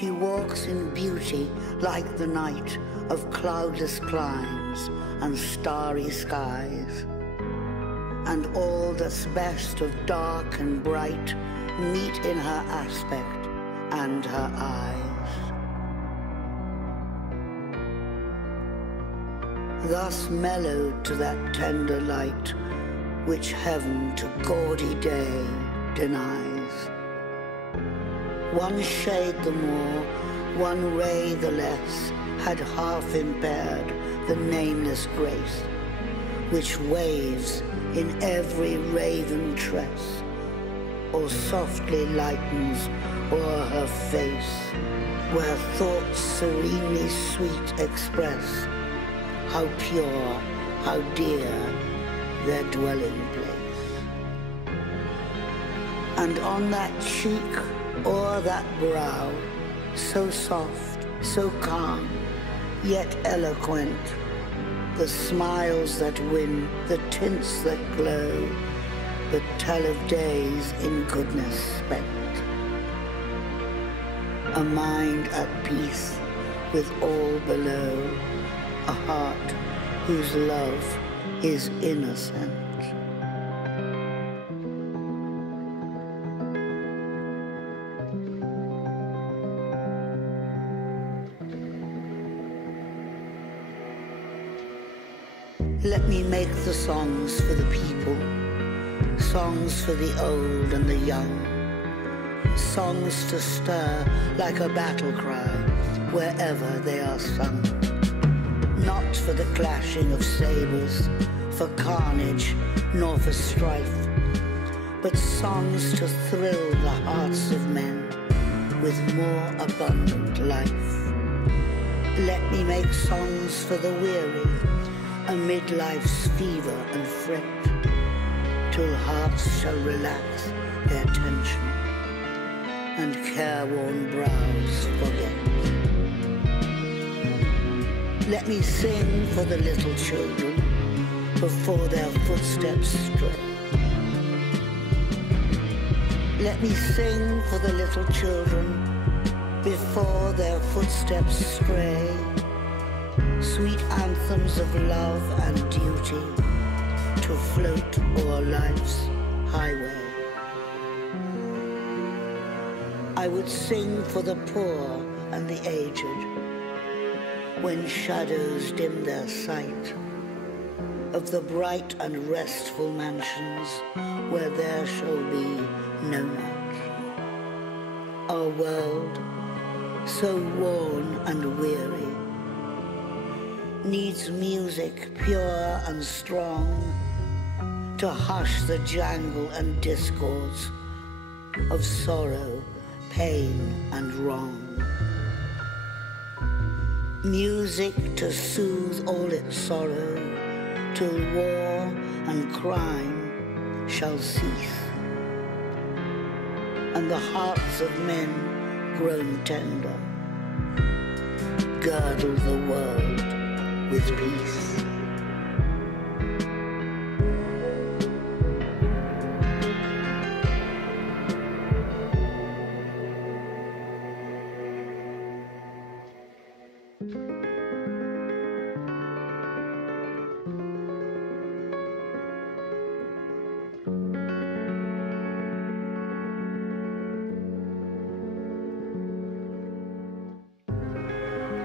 She walks in beauty like the night of cloudless climes and starry skies. And all that's best of dark and bright meet in her aspect and her eyes. Thus mellowed to that tender light which heaven to gaudy day denies. One shade the more, one ray the less, had half impaired the nameless grace which waves in every raven tress, or softly lightens o'er her face, where thoughts serenely sweet express how pure, how dear their dwelling place. And on that cheek, o'er that brow, so soft, so calm, yet eloquent, the smiles that win, the tints that glow, but tell of days in goodness spent. A mind at peace with all below, a heart whose love is innocent. Let me make the songs for the people, songs for the old and the young, songs to stir like a battle cry wherever they are sung. Not for the clashing of sabers, for carnage, nor for strife, but songs to thrill the hearts of men with more abundant life. Let me make songs for the weary, amid life's fever and fret, till hearts shall relax their tension and careworn brows forget. Let me sing for the little children before their footsteps stray. Let me sing for the little children before their footsteps stray, sweet anthems of love and duty to float o'er life's highway. I would sing for the poor and the aged when shadows dim their sight, of the bright and restful mansions where there shall be no night. Our world, so worn and weary, needs music pure and strong to hush the jangle and discords of sorrow, pain and wrong. Music to soothe all its sorrow till war and crime shall cease, and the hearts of men grown tender girdle the world with peace.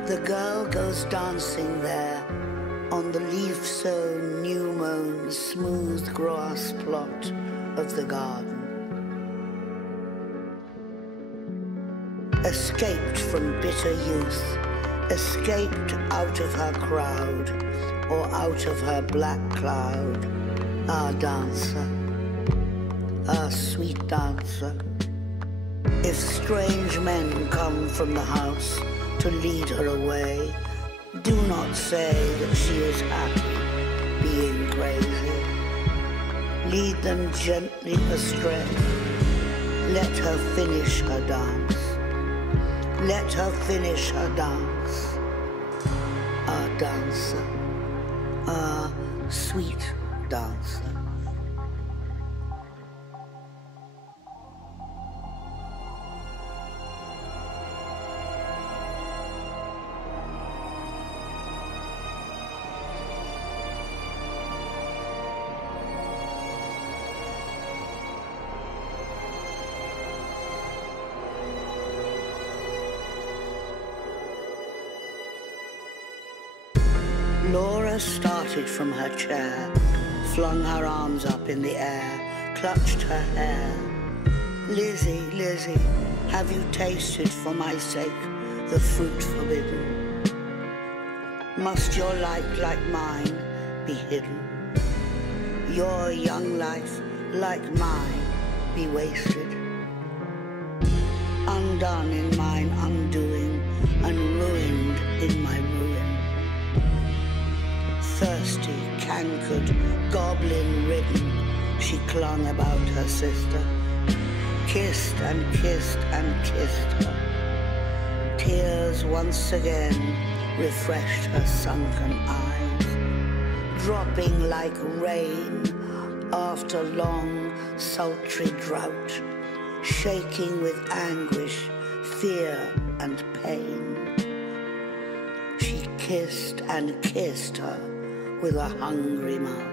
The girl goes dancing there on the leaf-sown, new-mown, smooth grass plot of the garden. Escaped from bitter youth, escaped out of her crowd or out of her black cloud, our dancer, our sweet dancer. If strange men come from the house to lead her away, do not say that she is happy being crazy. Lead them gently astray. Let her finish her dance. Let her finish her dance. Our dancer, our sweet dancer. Laura started from her chair, flung her arms up in the air, clutched her hair. Lizzie, Lizzie, have you tasted for my sake the fruit forbidden? Must your light like mine be hidden? Your young life like mine be wasted? Undone in mine undoing, and ruined in my ruin. Thirsty, cankered, goblin-ridden, she clung about her sister, kissed and kissed and kissed her. Tears once again refreshed her sunken eyes, dropping like rain after long, sultry drought, shaking with anguish, fear and pain. She kissed and kissed her with a hungry mouth.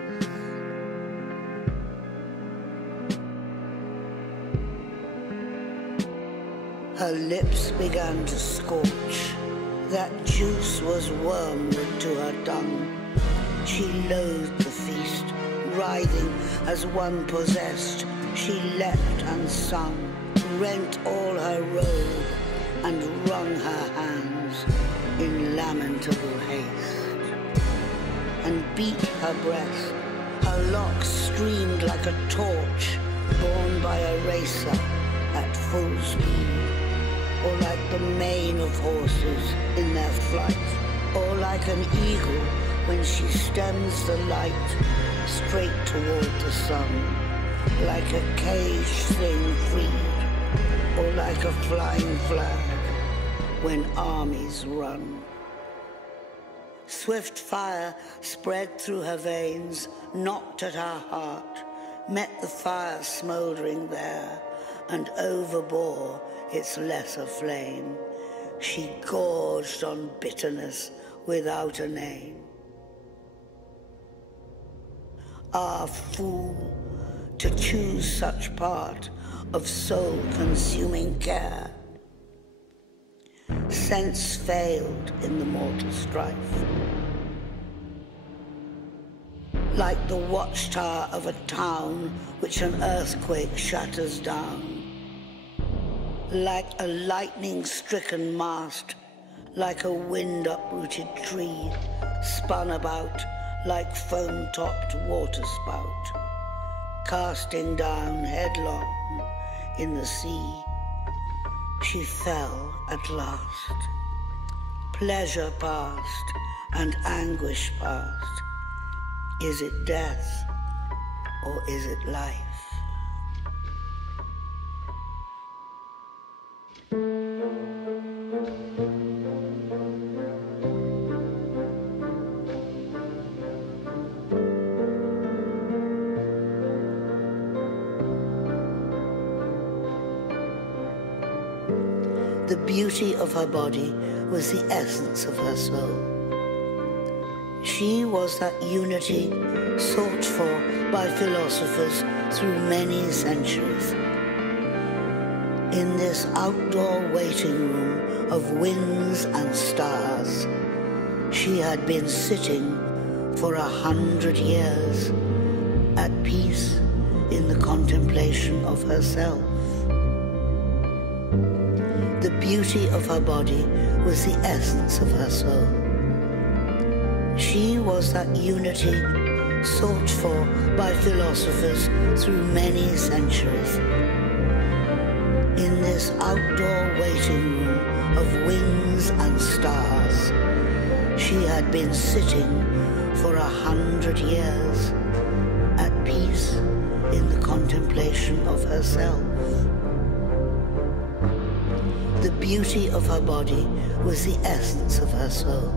Her lips began to scorch. That juice was wormwood to her tongue. She loathed the feast, writhing as one possessed. She leapt and sung, rent all her robe, and wrung her hands in lamentable haste, and beat her breast. Her locks streamed like a torch borne by a racer at full speed, or like the mane of horses in their flight, or like an eagle when she stems the light straight toward the sun, like a caged thing freed, or like a flying flag when armies run. Swift fire spread through her veins, knocked at her heart, met the fire smouldering there, and overbore its lesser flame. She gorged on bitterness without a name. Ah, fool, to choose such part of soul-consuming care. Sense failed in the mortal strife. Like the watchtower of a town which an earthquake shatters down. Like a lightning-stricken mast, like a wind-uprooted tree, spun about like foam-topped waterspout, casting down headlong in the sea. She fell at last. Pleasure past and anguish past. Is it death or is it life? The beauty of her body was the essence of her soul. She was that unity sought for by philosophers through many centuries. In this outdoor waiting room of winds and stars, she had been sitting for 100 years, at peace in the contemplation of herself. The beauty of her body was the essence of her soul. She was that unity sought for by philosophers through many centuries. In this outdoor waiting room of winds and stars, she had been sitting for 100 years, at peace in the contemplation of herself. The beauty of her body was the essence of her soul.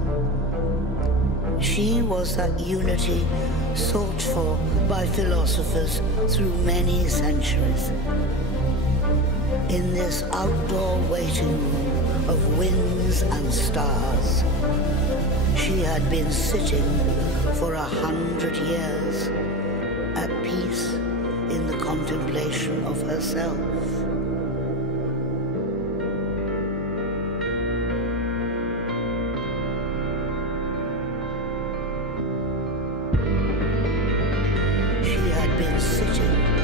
She was that unity sought for by philosophers through many centuries. In this outdoor waiting room of winds and stars, she had been sitting for 100 years, at peace in the contemplation of herself. been sitting